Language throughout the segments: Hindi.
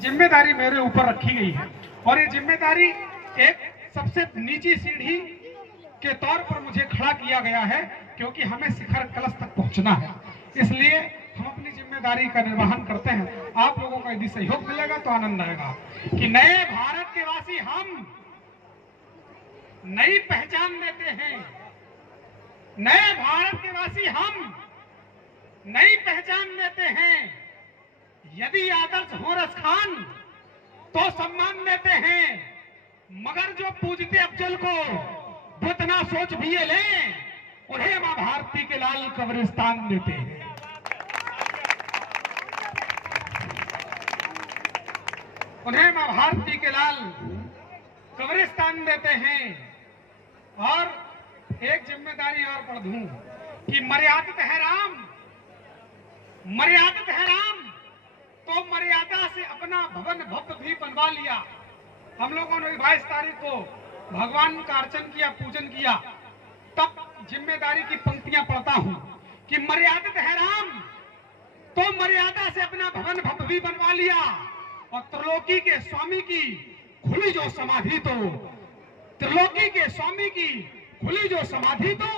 जिम्मेदारी मेरे ऊपर रखी गई है और ये जिम्मेदारी एक सबसे नीची सीढ़ी के तौर पर मुझे खड़ा किया गया है, क्योंकि हमें शिखर कलश तक पहुंचना है। इसलिए हम अपनी जिम्मेदारी का निर्वहन करते हैं। आप लोगों का यदि सहयोग मिलेगा तो आनंद आएगा कि नए भारत के वासी हम नई पहचान देते हैं। नए भारत के वासी हम नई पहचान देते हैं। यदि आदर्श हो रसखान तो सम्मान देते हैं, मगर जो पूजते अफजल को बुत ना सोच भी ले, उन्हें मां भारती के लाल कब्रिस्तान देते हैं। उन्हें मां भारती के लाल कब्रिस्तान देते हैं। और एक जिम्मेदारी और पढ़ दूं कि मर्यादित है राम, मर्यादित है राम, तो मर्यादा से अपना भवन भव्य भी बनवा लिया। हम लोगों ने 22 तारीख को भगवान का अर्चन किया, पूजन किया, तब जिम्मेदारी की पंक्तियां पढ़ता हूं कि मर्यादित है राम तो मर्यादा से अपना भवन भव्य भी बनवा लिया, और त्रिलोकी के स्वामी की खुली जो समाधि, तो त्रिलोकी के स्वामी की खुली जो समाधि, तो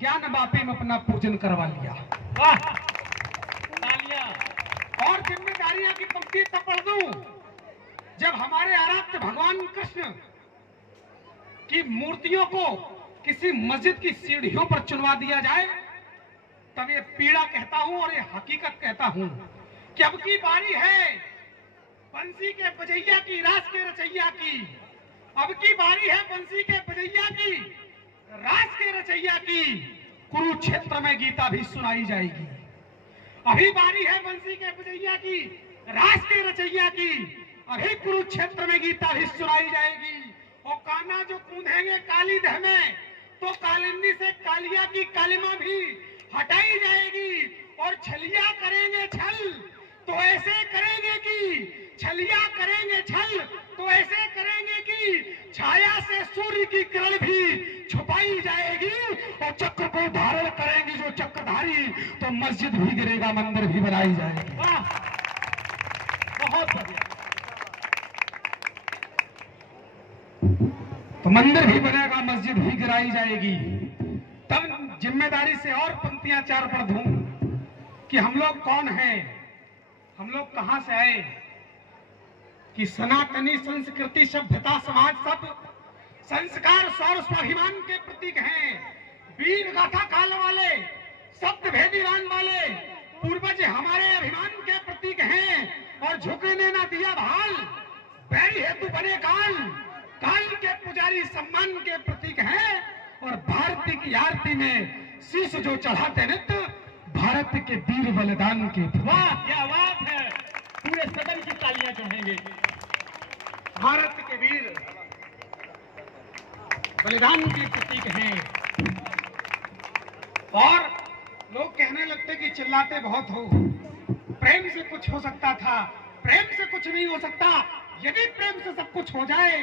ज्ञान वापी में अपना पूजन करवा लिया। वाह, तालियां। और जिम्मेदारियां की पंक्ति तब पढ़ दूं जब हमारे आराध्य भगवान कृष्ण की मूर्तियों को किसी मस्जिद की सीढ़ियों पर चुनवा दिया जाए, तब ये पीड़ा कहता हूं और ये हकीकत कहता हूं कि अब की बारी है बंसी के बजैया की, रास के रचैया की। अब की बारी है बंसी के बजैया की, रास के रचैया की। कुरुक्षेत्र में गीता भी सुनाई जाएगी। अभी बारी है बंसी के बजैया की, रास के रचैया की। अभी कुरुक्षेत्र में गीता भी सुनाई जाएगी। और कान्हा जो कूदेंगे काली दह में, तो कालिंदी से कालिया की कालिमा भी हटाई जाएगी। और छलिया करेंगे छल तो ऐसे करेंगे कि, छलिया करेंगे छल तो ऐसे करेंगे कि छाया से सूर्य की किरण भी छुपाई जाएगी। और चक्र को धारण करेंगे जो चक्रधारी, तो मस्जिद भी गिरेगा, मंदिर भी बनाई जाएगी। वाह, बहुत बढ़िया। तो मंदिर भी बनेगा, मस्जिद भी गिराई जाएगी। तब जिम्मेदारी से और पंक्तियां चार पढ़ दूं कि हम लोग कौन हैं, हम लोग कहां से आए, कि सनातनी संस्कृति सभ्यता समाज सब संस्कार सौर स्वाभिमान के प्रतीक हैं। वीर गाथा काल वाले, सप्त भेदी रान वाले पूर्वज हमारे अभिमान के प्रतीक हैं। और झुकने ना दिया भाल, बैरी हेतु बने काल, काल के पुजारी सम्मान के प्रतीक हैं। और भारती की आरती में शीश जो चढ़ाते नित्य, भारत के वीर बलिदान के। वाह, क्या बात है, पूरे सदन की तालियां चढ़ेंगे। भारत के वीर बलिदान के प्रतीक हैं। और लोग कहने लगते कि चिल्लाते बहुत हो, प्रेम से कुछ हो सकता था, प्रेम से कुछ नहीं हो सकता। यदि प्रेम से सब कुछ हो जाए,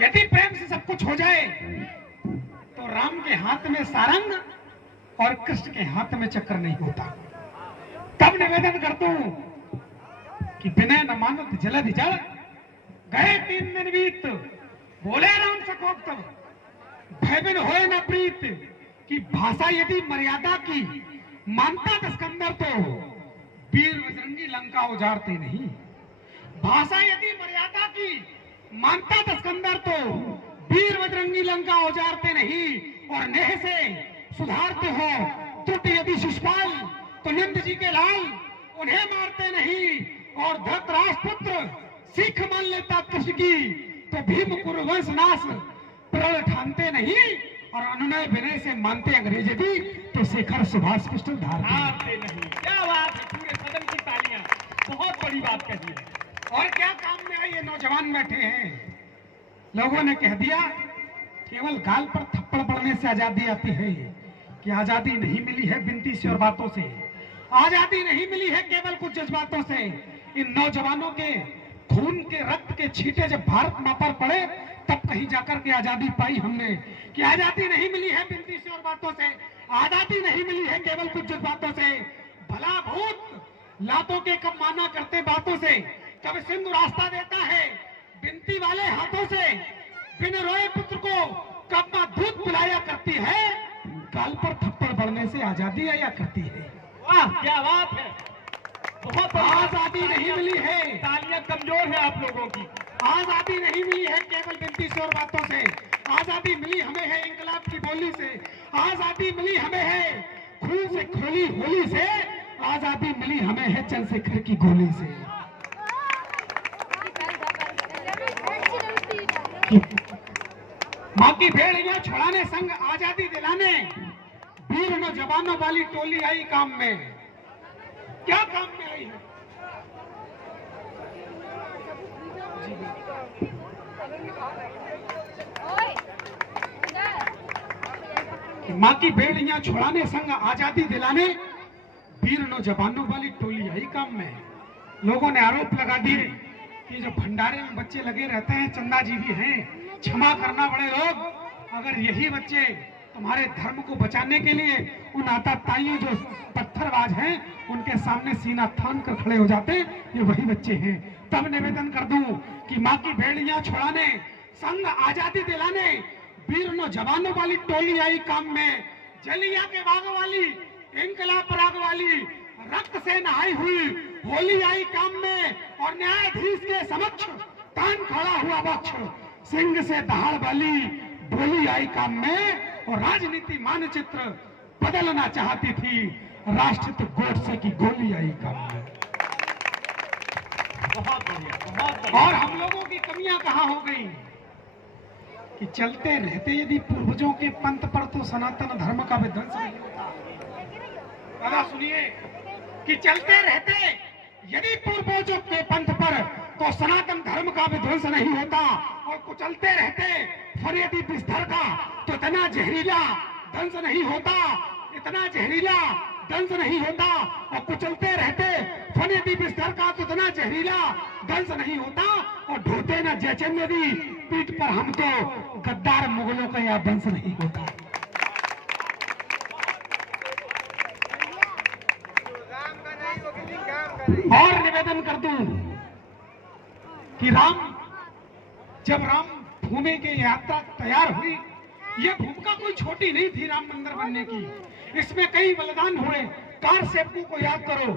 यदि प्रेम से सब कुछ हो जाए, तो राम के हाथ में सारंग और कृष्ण के हाथ में चक्र नहीं होता। तब निवेदन करता हूं कि विनय न मानत जलधि जल, गए 3 दिन बीत, बोले राम सकोप तब, भय बिन होए न प्रीत। कि भाषा यदि मर्यादा की मानता दस्कंदर, तो वीर बजरंगी लंका उजाड़ते नहीं। भाषा यदि मर्यादा की मानता दस्कंदर, तो वीर बजरंगी लंका उजाड़ते नहीं। और नेह से सुधारते हो त्रुटि यदि शिशुपाल, तो नंद जी के लाल उन्हें मारते नहीं। और धृतराष्ट्रपुत्र सीख मान लेता कृष्ण की, तो भीम कुरुवंश नाश प्रण ठानते नहीं। और अनुनय विनय से मानते अंग्रेज भी, तो शेखर सुभाष पिस्टल धारते नहीं। क्या बात है, पूरे सदन की तालियां, बहुत बड़ी बात कही है। और क्या काम में आई, ये नौजवान बैठे हैं, लोगों ने कह दिया केवल गाल पर थप्पड़ पड़ने से आजादी आती है, कि आजादी नहीं मिली है बिनती से और बातों से, आजादी नहीं मिली है केवल कुछ जज्बातों से। इन नौजवानों के खून के रक्त के छींटे जब भारत मां पर पड़े, तब कहीं जाकर के आजादी पाई हमने। कि आजादी नहीं मिली है बिनती से और बातों से, आजादी नहीं मिली है केवल कुछ जज्बातों से। लातों के कब माना करते बातों से, कब सिंधु रास्ता देता है बिनती वाले हाथों से, बिन रोए पुत्र को कब मां दूध पिलाया करती है, गाल पर थप्पड़ पड़ने से आजादी आया करती है। वाह क्या बात है, बहुत आजादी नहीं मिली है, तालियां कमजोर है आप लोगों की। आजादी नहीं मिली है केवल बिनती से और बातों से, आजादी मिली हमें है इंकलाब की बोली से, आजादी मिली हमें है खून से खोली होली से, आजादी मिली हमें है चंद्रशेखर की गोली से। माँ की भेड़ियां छुड़ाने संग आजादी दिलाने, वीर नौजवानों वाली टोली आई काम में। क्या काम में आई है? माँ की भेड़ियां छुड़ाने संग आजादी दिलाने, वीर नौजवानों वाली टोली आई काम में। लोगों ने आरोप लगा दिए कि जो भंडारे में बच्चे लगे रहते हैं चंदा जी भी हैं, क्षमा करना बड़े लोग, अगर यही बच्चे तुम्हारे धर्म को बचाने के लिए उन आताताइयों जो पत्थरबाज हैं उनके सामने सीना थान कर खड़े हो जाते, ये वही बच्चे हैं। तब निवेदन कर दूं कि माँ की भेड़ियां छुड़ाने संग आजादी दिलाने, वीर नौजवानों वाली टोली आई काम में। जलिया के बाग वाली, इंकलाब पराग वाली, रक्त से नहाई हुई होली आई काम में, और न्यायाधीश के समक्ष तान खड़ा हुआ वक्ष, सिंह से दहाड़ वाली बोली आई काम में। और राजनीति मानचित्र बदलना चाहती थी, राष्ट्रहित गोडसे की गोली आई काम में। बहुत बढ़िया, बहुत बढ़िया। और हम लोगों की कमियां कहां हो गई कि चलते रहते यदि पूर्वजों के पंथ पर तो सनातन धर्म का विध्वंस नहीं होता। दादा सुनिए कि चलते रहते यदि पूर्वजों के पंथ पर तो सनातन धर्म का विध्वंस नहीं होता, और कुचलते रहते फिर यदि विस्तार का तो इतना जहरीला दंश नहीं होता, इतना जहरीला दंश नहीं होता, और कुचलते रहते फिर यदि विस्तार का तो इतना जहरीला दंश नहीं होता, और ढोते न जयचंद यदि पीठ पर हम तो गद्दार मुगलों का यह वंश नहीं होता। और निवेदन कर दूं कि जब राम भूमि की यात्रा तैयार हुई, ये भूमिका कोई छोटी नहीं थी राम मंदिर बनने की, इसमें कई बलिदान हुए। कार सेवकों को याद करो,